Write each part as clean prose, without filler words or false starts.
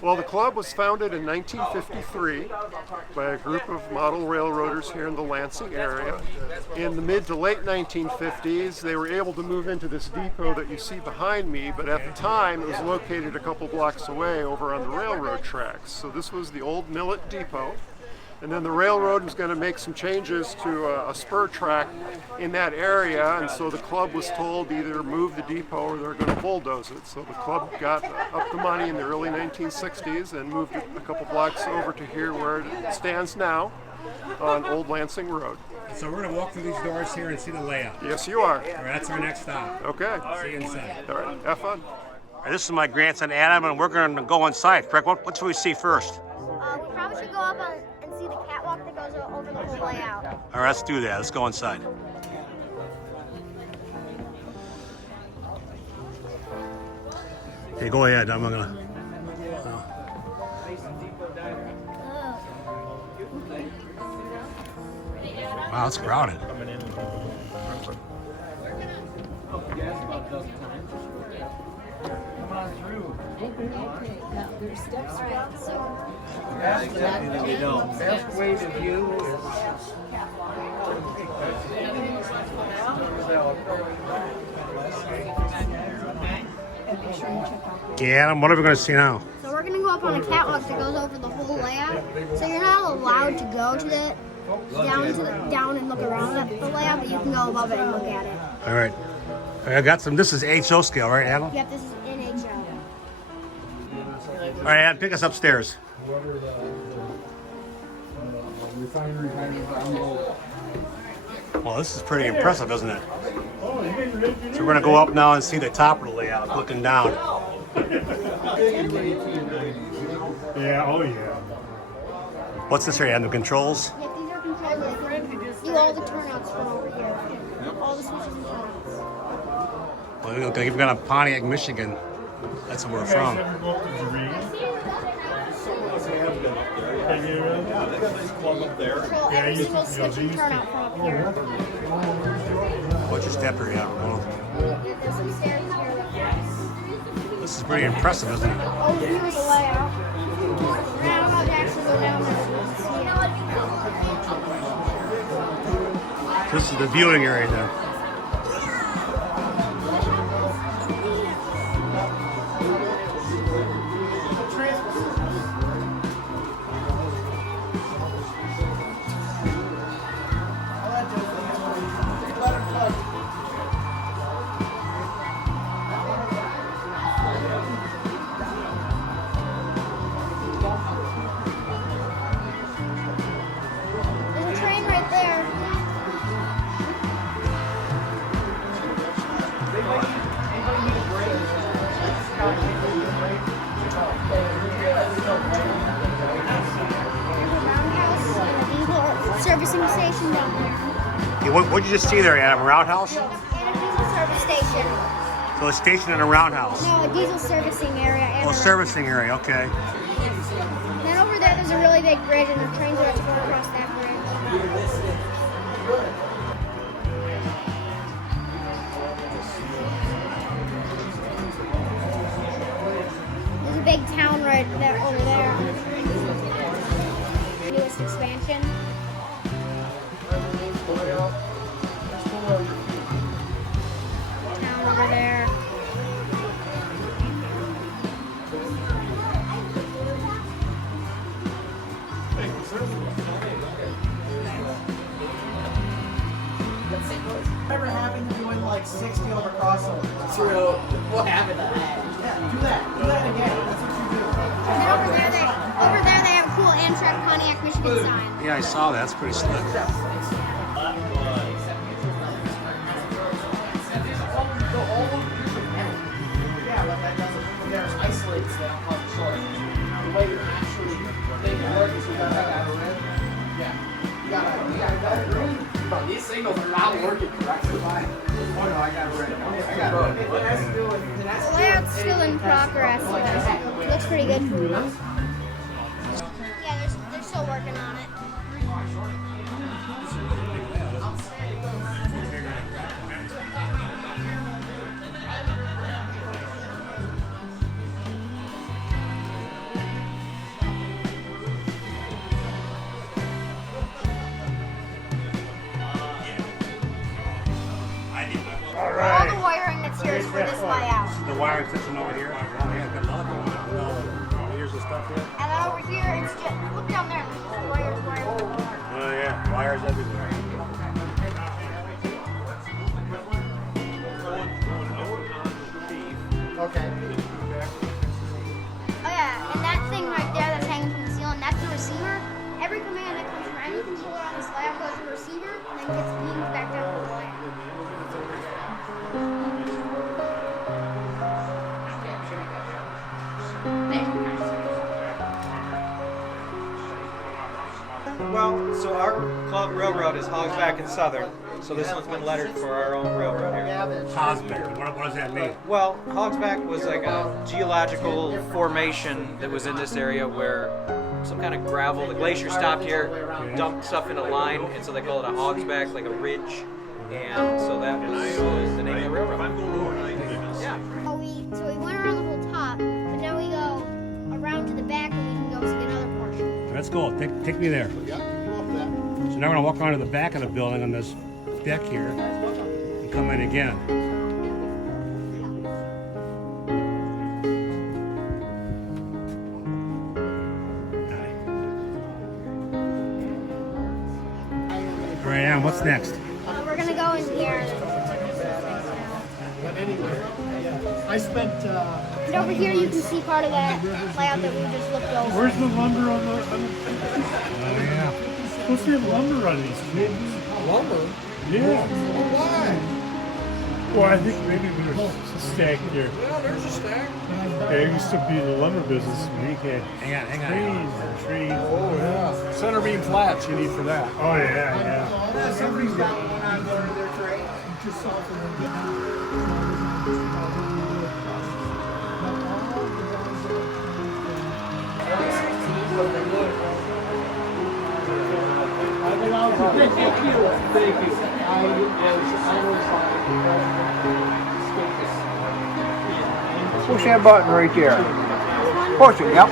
Well, the club was founded in 1953 by a group of model railroaders here in the Lansing area. In the mid to late 1950s, they were able to move into this depot that you see behind me, but at the time it was located a couple blocks away over on the railroad tracks. So this was the old Millett depot. And then the railroad was going to make some changes to a spur track in that area, and so the club was told to either move the depot or they're going to bulldoze it. So the club got up the money in the early 1960s and moved it a couple blocks over to here where it stands now on Old Lansing Road. So we're going to walk through these doors here and see the layout. Yes, you are. All right, that's our next stop. Okay. See you inside. All right, have fun. This is my grandson Adam, and we're going to go inside. Correct? What should we see first? We probably should go up and see the catwalk that goes over the whole layout. All right, let's do that. Let's go inside. Okay, go ahead. I'm gonna. Wow, it's crowded. There's steps around, so Best way to view is Okay, Adam, what are we going to see now? So we're gonna go up on a catwalk that goes over the whole layout. So you're not allowed to go to the down and look around at the layout, but you can go above it and look at it. All right. I got some. This is HO scale, right, Adam? Yep, this is NHO. All right, Adam, take us upstairs. Well, this is pretty impressive, isn't it? So we're going to go up now and see the top of the layout, looking down. Yeah, oh yeah. What's this here, Adam? The controls? Yep, these are controls. Do all the turnouts from over here. All the switches and turnouts. Well, we've got a Pontiac, Michigan. That's where we're from. Control every single switch and turnout from up here. What's your stepper you have? There's some stairs here. This is pretty impressive, isn't it? Oh, here's the layout. Now I'm about to actually go down there. This is the viewing area then. There's a train right there. Roundhouse and a diesel servicing station down there. Hey, what'd you just see there, Adam? A roundhouse? And a diesel service station. So a station and a roundhouse. No, a diesel servicing area. And Oh, a servicing area, okay. And then over there, there's a really big bridge, and the trains are going to go across that bridge. There's a big town right there over there. Newest expansion. Town over there. Never happened to doing like 60 over crossover. True. What happened to that? Yeah, do that. Do that again. That's what you do. And then over there they have a cool Amtrak Pontiac Michigan sign. Yeah, I saw that. That's pretty slick. Yeah, but that doesn't. There's isolates that on the short. The way you actually make it work is you gotta have a red. Yeah. You got a green. But these signals are not working correctly. Oh no, I got it red. I got it red. It has to do with. The layout's still in progress. It looks pretty good. Yeah, they're still working on it. that's yours for this layout. The wiring system over here. Oh, yeah, got a lot going on. All the wires and stuff here. And then over here, it's just, look down there, there's just wires. Oh yeah, wires everywhere. Okay. Oh yeah, and that thing right there that's hanging from the ceiling, that's the receiver. Every command that comes from any controller on this layout goes to the receiver and then gets beamed back down to the layout. Well, so our club railroad is Hogsback and Southern, so this one's been lettered for our own railroad here. Hogsback. What does that mean? Well, Hogsback was like a geological formation that was in this area where some kind of gravel, the glacier stopped here, dumped stuff in a line, and so they call it a Hogsback, like a ridge, and so that was the name of the railroad. Yeah. So we went around the whole top, but now we go around to the back and we can go see another portion. Let's go. Take me there. So now we're gonna walk around to the back of the building on this deck here and come in again. All right, Ann, what's next? We're gonna go in here. I spent. And over here you can see part of that layout that we just looked over. Where's the lumber on the? Oh yeah. Supposed to have lumber on these kids. Lumber? Yeah. Why? Well, I think maybe there's a stack here. Yeah, there's a stack. I used to be in the lumber business. We had Hang on. trees. Oh, yeah. Center beam flats you need for that. Oh yeah, yeah. Somebody's got one on their tray. Just off of Thank you. Push that button right there. Push it, yep.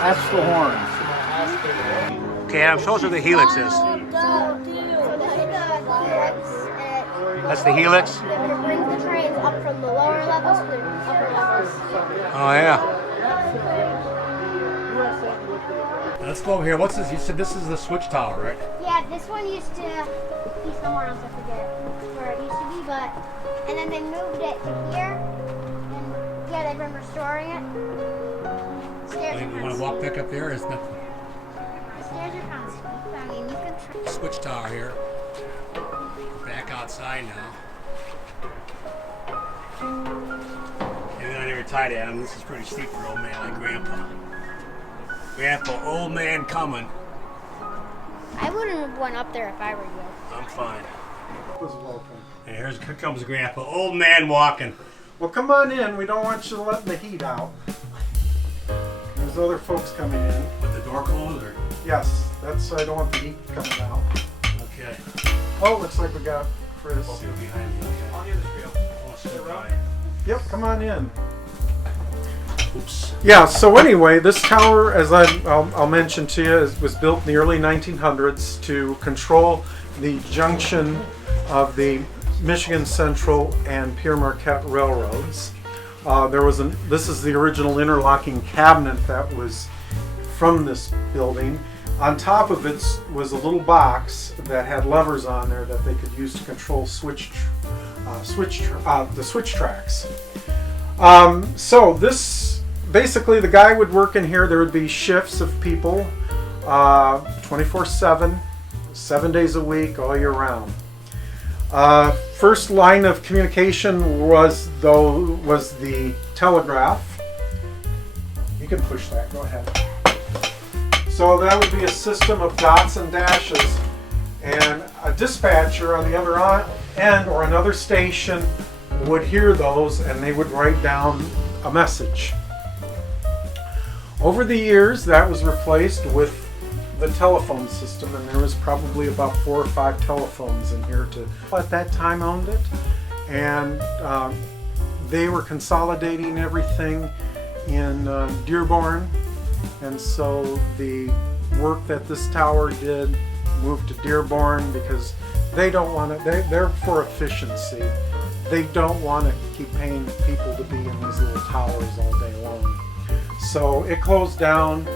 That's the horns. Okay, Adam, show us where the helix is. That's the helix? It brings the trains up from the lower levels to the upper levels. Oh yeah. Let's go over here. What's this? You said this is the switch tower, right? Yeah, this one used to be somewhere else, I forget where it used to be, but, and then they moved it to here, and yeah, they've been restoring it. Stairs are You kind want of to walk steep. back up there? It's not The stairs are kind of steep. I mean, you can switch tower here. Back outside now. And then you're tight, Adam. This is pretty steep for old man like Grandpa. Grandpa, old man coming. I wouldn't have went up there if I were you. I'm fine. And here comes Grandpa, old man walking. Well, come on in. We don't want you letting the heat out. There's other folks coming in. With the door closed, or? Yes, that's. I don't want the heat coming out. Okay. Oh, looks like we got Chris. Hope you're behind me. Okay. On the other trail. Oh, so right. Yep, come on in. Oops. Yeah, so anyway, this tower, as I'll mention to you, was built in the early 1900s to control the junction of the Michigan Central and Pierre Marquette railroads. This is the original interlocking cabinet that was from this building. On top of it was a little box that had levers on there that they could use to control the switch tracks. So this, basically the guy would work in here. There would be shifts of people, 24/7, 7 days a week, all year round. First line of communication was the telegraph. You can push that, go ahead. So that would be a system of dots and dashes, and a dispatcher on the other end or another station would hear those and they would write down a message. Over the years, that was replaced with the telephone system, and there was probably about 4 or 5 telephones in here at that time owned it, and they were consolidating everything in Dearborn, and so the work that this tower did moved to Dearborn because They don't want to. They're for efficiency. They don't want to keep paying people to be in these little towers all day long. So it closed down.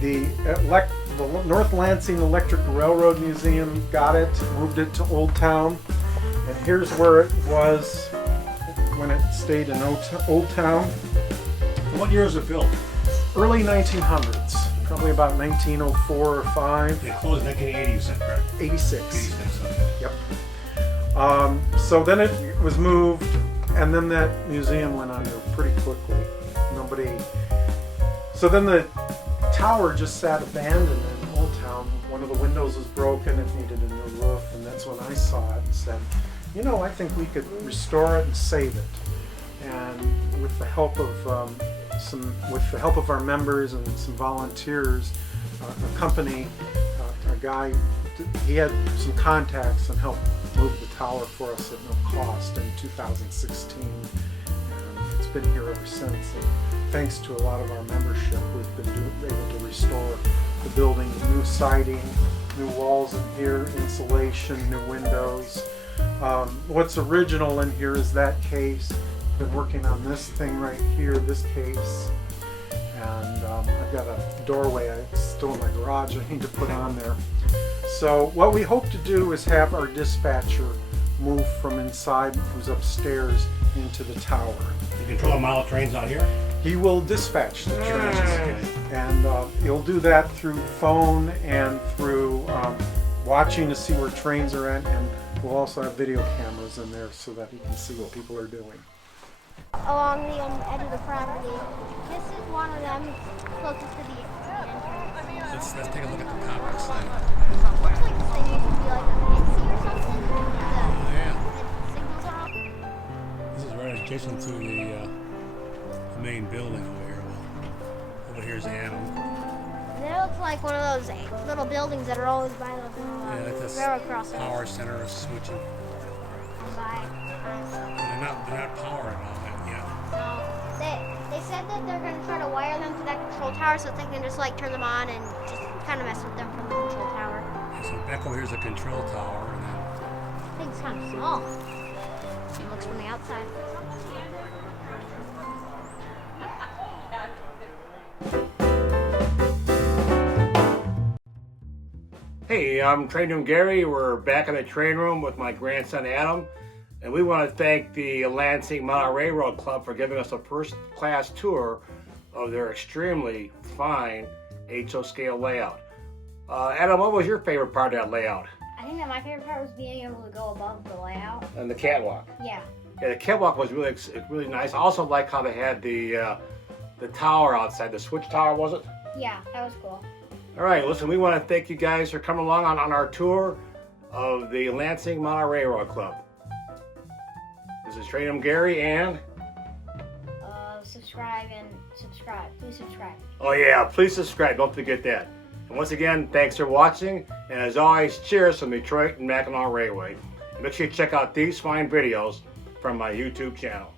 The North Lansing Electric Railroad Museum got it, moved it to Old Town, and here's where it was when it stayed in Old Town. What year was it built? Early 1900s, probably about 1904 or 5. It closed in 1980, you said, correct? 86. 86, okay. Yep. So then it was moved, and then that museum went under pretty quickly. So then the tower just sat abandoned in Old Town. One of the windows was broken, it needed a new roof, and that's when I saw it and said, you know, I think we could restore it and save it. And with the help of our members and some volunteers, a company, a guy, he had some contacts and helped move the tower for us at no cost in 2016. And it's been here ever since. And thanks to a lot of our membership, we've been able to restore the building, new siding, new walls in here, insulation, new windows. What's original in here is that case. Been working on this thing right here, this case, and I've got a doorway it's still in my garage I need to put on there. So what we hope to do is have our dispatcher move from inside, who's upstairs, into the tower. You control the model trains out here? He will dispatch the trains, and he'll do that through phone and through watching to see where trains are at, and we'll also have video cameras in there so that he can see what people are doing. Along the edge of the property. This is one of them. It's closest to the entrance. Let's take a look at the top of this thing. Looks like this thing used to be like a Pixie or something. Yeah. The signals are off. This is right adjacent to the main building over here. Well, over here's Adam. And it looks like one of those little buildings that are always by the That's railroad crossing. power center is switching. They're not powering all that yet. No, they said that they're going to try to wire them to that control tower so they can just like turn them on and just kind of mess with them from the control tower. Yeah, so back over here's the control tower, and then I think it's kind of small. It looks from the outside. Hey, I'm Train Room Gary. We're back in the train room with my grandson Adam, and we want to thank the Lansing Model Railroad Club for giving us a first-class tour of their extremely fine HO scale layout. Adam, what was your favorite part of that layout? I think that my favorite part was being able to go above the layout. And the catwalk. Yeah. Yeah, the catwalk was really nice. I also like how they had the tower outside, the switch tower, was it? Yeah, that was cool. All right, listen, we want to thank you guys for coming along on our tour of the Lansing Model Railroad Club. This is Train Room Gary and... Subscribe. Please subscribe. Oh yeah, please subscribe, don't forget that. And once again, thanks for watching, and as always, cheers from Detroit and Mackinac Railway. And make sure you check out these fine videos from my YouTube channel.